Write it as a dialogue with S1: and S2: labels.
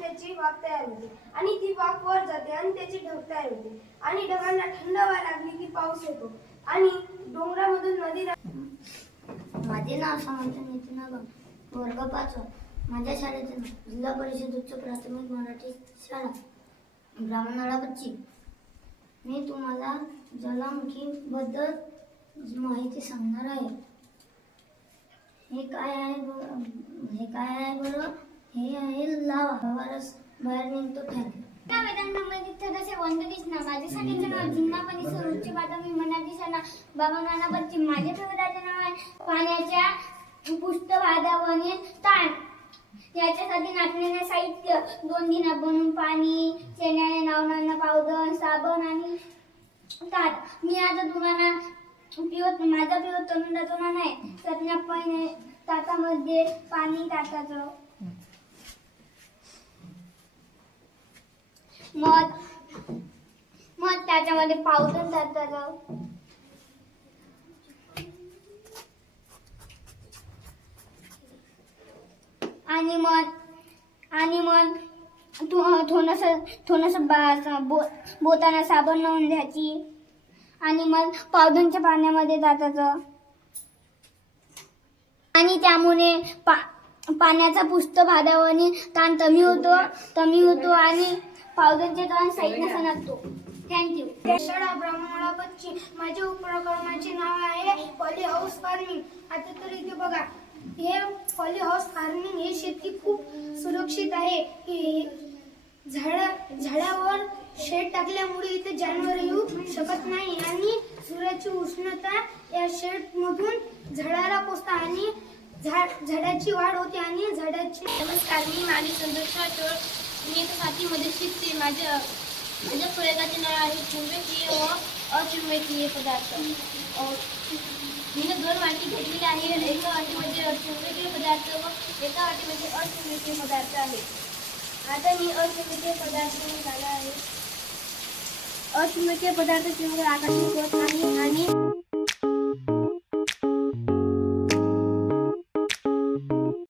S1: त्याची वाफ तयार होते. आणि ती वाफ वर जाते आणि त्याचे ढग तयार होते. आणि ढगांना थंड व्हायला लागली की पाऊस येतो. आणि डोंगरामधून नदी
S2: माझे नाव सामंत नितीन वर्ग पाच. माझ्या शाळेचे नाव जिल्हा परिषद उच्च प्राथमिक मराठी शाळा ब्राह्मणाला कच्ची मी तुम्हाला ज्वालामुखीबद्दल माहिती सांगणार आहे. हे काय आहे बरं हे काय आहे बरं? हे आहे लावा. हवारस बाहेर निघतो ठरले
S3: त्या वेदांतामध्ये थोडेसे वंदनीच ना माझे सांगितलं नाव जिल्हापणी सर्वोच्च प्राथमिक मना शाळा बाबा नाना बच्ची माझ्या फेवराचे नाव आहे. पाण्याच्या पुष्पवादावरील ताण. याच्यासाठी नाचण्याचे साहित्य. दोन दिना बनून पाणी शेण्याने नावनांना पावडर साबण आणि ताट. मी आता तुम्हाला पिवत माझा पिवत तरुणाचा नाही सज्ञा पण ताटामध्ये पाणी ताटाचं. मग मग त्याच्यामध्ये पावडर टाकायचं आणि मग आणि मग थो थोडंसं थोडंसं बा बो बोताना साबण लावून द्यायची आणि मग पावडरच्या पाण्यामध्ये टाकायचं आणि त्यामुळे पा पाण्याचा पृष्ठभागावरील ताण कमी होतो कमी होतो आणि पावडरचे ताण साईडने सणकतो थँक्यू
S1: शाळा ब्राह्मणाला बच्ची माझ्या उपक्रमाचे नाव आहे पॉली हाऊस फार्मिंग आता तर इथे बघा हे पॉली हाऊस फार्मिंग हे शेती खूप सुरक्षित आहे. झाडा झाडावर शेड टाकल्यामुळे इथे जानवर येऊ शकत नाही आणि सूर्याची उष्णता या शेड मधून झाडाला पोचता आणि झाड झाडाची वाढ होते आणि झाडाची
S4: नमस्कार मी माझी संतोष राठोड
S5: मी
S4: एका साथीमध्ये शिकते. माझ्या माझ्या प्रयोगाचे नाव आहे चुंबकीय
S5: व अचुंबकीय
S4: पदार्थ.
S5: मी दोन
S4: वाटी घेतलेली आहे. एका वाटीमध्ये चुंबकीय पदार्थ व एका वाटीमध्ये अचुंबकीय पदार्थ
S5: आहे. आता मी अचुंबकीय पदार्थ
S1: झाला
S5: आहे.
S4: अचुंबकीय पदार्थ चुंबक आकर्षण
S5: होत नाही आणि